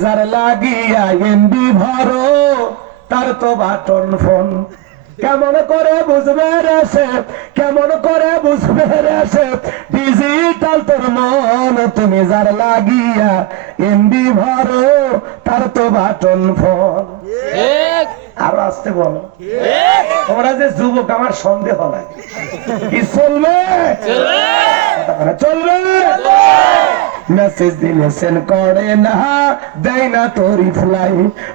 যার লাগিয়া এমবি ভরো তার তো বাটন ফোন কেমন করে বুঝবে রে সে কেমন করে বুঝবে রে সে ডিজিটাল তোর মন তুমি যার লাগিয়া এমবি ভরো তার তো বাটন ফোন আরো আসতে বলো তোমরা যে যুবক আমার সন্দেহ লাগে কি চলবে চলবে মেসেজ দিলে সেন্ড করে না দেয় না তো রিপ্লাই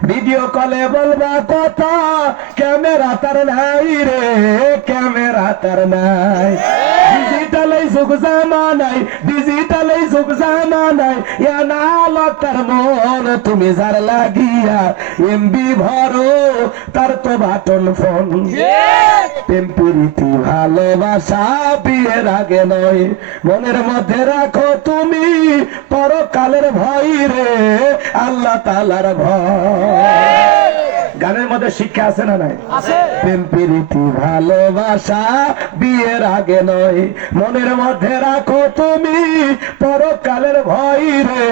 ভিডিও কলে বলবা কথা ক্যামেরা তার নাই রে ক্যামেরা তার নাই ডিজিটালে যুগ জামানাই ডিজিটালে যুগ জামানাই ইয়া না তার মন তুমি যার লাগিয়া এমবি ভরো তার তো বাটন ফোন প্রেম প্রীতি ভালোবাসা বিয়ের আগে নয় মনের মধ্যে রাখো তুমি পরকালের ভয় রে আল্লাহ তাআলার ভয় গানের মধ্যে শিক্ষা আছে না নাই প্রেম প্রীতি ভালোবাসা বিয়ের আগে নয় মনের মধ্যে রাখো তুমি পরকালের ভয় রে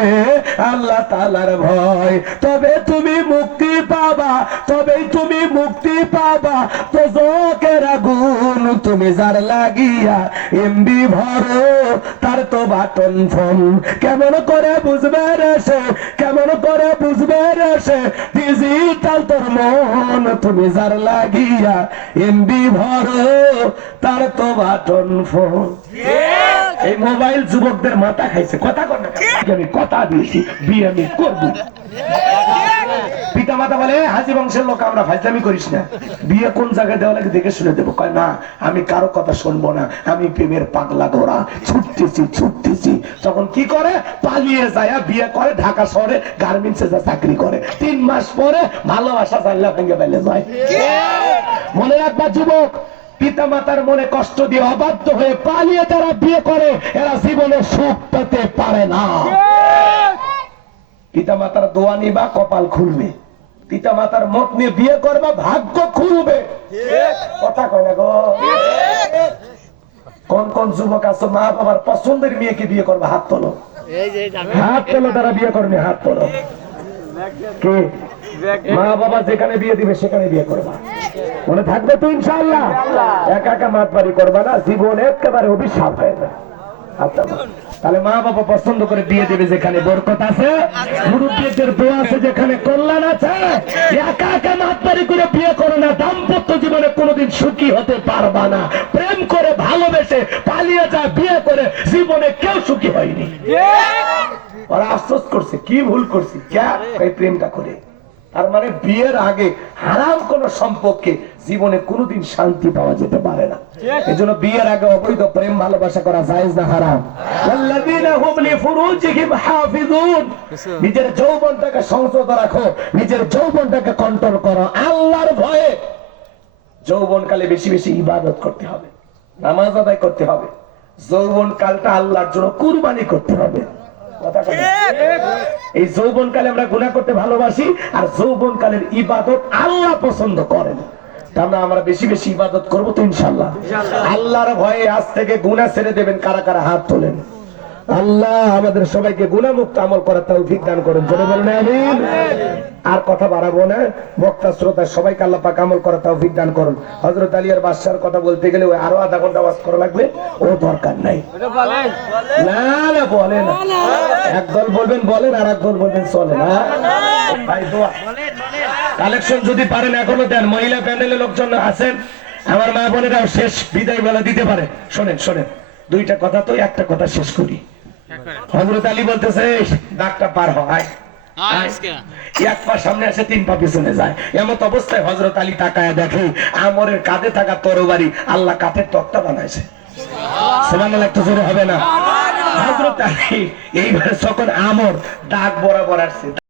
আল্লাহ তাআলার ভয় তবে তুমি মুক্তি পাবা তবেই তুমি মুক্তি পাবা তো জোকের আগুন তুমি যার লাগিয়া এমবি ভরো তার তো বাটন ফোন কেমন করে বুঝবে রে সে কেমন করে বুঝবে রে সে ডিজিটাল তোর মন তুমি যার লাগিয়া এমবি ভরো তার তো বাটন ফোন এই মোবাইল যুবকদের মাথা খাইছে কথা কর না আমি কথা দিয়েছি বিয়ে আমি করবো পিতা মাতা বলে হাজি বংশের লোক আমরা ফাজলামি করিস না বিয়ে কোন জায়গায় দেওয়া লাগে দেখে শুনে দেবো কয় না আমি কারো কথা শুনবো না আমি প্রেমের পাগলা ঘোড়া ছুটতেছি তখন কি করে পালিয়ে যায় বিয়ে করে ঢাকা শহরে গার্মেন্টসে যা চাকরি করে 3 মাস পরে ভালোবাসা চাইলা ভেঙে ফেলে যায় মনে রাখবা যুবক পিতা মাতার মনে কষ্ট দিয়ে অবাধ্য হয়ে পালিয়ে যারা বিয়ে করে এরা জীবনে সুখ পেতে পারে না পিতা মাতার দোয়া নিবা কপাল খুলবে পিতা মাতার মত নিয়ে বিয়ে করবা ভাগ্য খুলবে কথা কয় না গো কোন কোন যুবক আছে মা বাবার পছন্দের মেয়েকে বিয়ে করবা হাত তোলো হাত তোলো তারা বিয়ে করবে হাত তোলো কে মা বাবা যেখানে বিয়ে দিবে সেখানে বিয়ে করবা মনে থাকবে তো ইনশাআল্লাহ একা একা মাতবাড়ি করবা না জীবন একেবারে অভিশাপ হয়ে যায় আচ্ছা তাহলে মা বাবা পছন্দ করে বিয়ে দেবে যেখানে বরকত আছে মুরব্বিদের দোয়া আছে যেখানে কল্যাণ আছে একা একা মাতবাড়ি করে বিয়ে করো না দাম্পত্য জীবনে কোনোদিন সুখী হতে পারবা না প্রেম করে ভালোবেসে পালিয়ে যায় বিয়ে করে জীবনে কেউ সুখী হয়নি ওরা আফসোস করছে কি ভুল করছি এই প্রেমটা করে তার মানে বিয়ের আগে হারাম কোন সম্পর্কে জীবনে কোনোদিন শান্তি পাওয়া যেতে পারে না এজন্য বিয়ের আগে অবৈধ প্রেম ভালোবাসা করা জায়েজ না হারাম ওয়াল্লাযীনা হুম লিফুরুজিহিম হাফিজুন নিজের যৌবনটাকে সংযত রাখো নিজের যৌবনটাকে কন্ট্রোল করো আল্লাহর ভয়ে যৌবনকালে বেশি বেশি ইবাদত করতে হবে নামাজ আদায় করতে হবে যৌবনকালটা আল্লাহর জন্য কুরবানি করতে হবে এই যৌবনকালে আমরা গুনাহ করতে ভালোবাসি আর যৌবনকালের ইবাদত আল্লাহ পছন্দ করেন আমরা আমরা বেশি বেশি ইবাদত করবো তো ইনশাআল্লাহ আল্লাহর ভয়ে আজ থেকে গুনাহ ছেড়ে দেবেন কারা কারা হাত তোলেন আল্লাহ আমাদের সবাইকে গুনাহমুক্ত আমল করার তৌফিক দান করেন জোরে বলেন আমিন আর কথা বাড়াবো না বক্তা শ্রোতা সবাইকে আল্লাহ পাক আমল করার তৌফিক দান করুন হযরত আলী আর বাদশার কথা বলতে গেলে ওই আরো আধা ঘন্টা ওয়াজ করা লাগবে ও দরকার নাই না না বলেন একদল বলবেন বলেন আর একদল বলবেন চলে না ভাই দোয়া কালেকশন যদি পারেন এখনো দেন মহিলা প্যানেলের লোকজন আছেন আমার মা বোনেরাও শেষ বিদায় বেলা দিতে পারে শোনেন শোনেন দুইটা কথা তো একটা কথা শেষ করি হযরত আলী বলতেছে দাগটা পার হয় এক পা সামনে আসে 3 পা পিছনে যায় এমত অবস্থায় হযরত আলী তাকায়া দেখে আমরের কাঁধে থাকা তরবারি আল্লাহ কাঠের তক্তা বানাইছে সুবহানাল্লাহ একটু জোরে হবে না হযরত আলী এইবারে যখন আমর দাগ বরাবর আসছে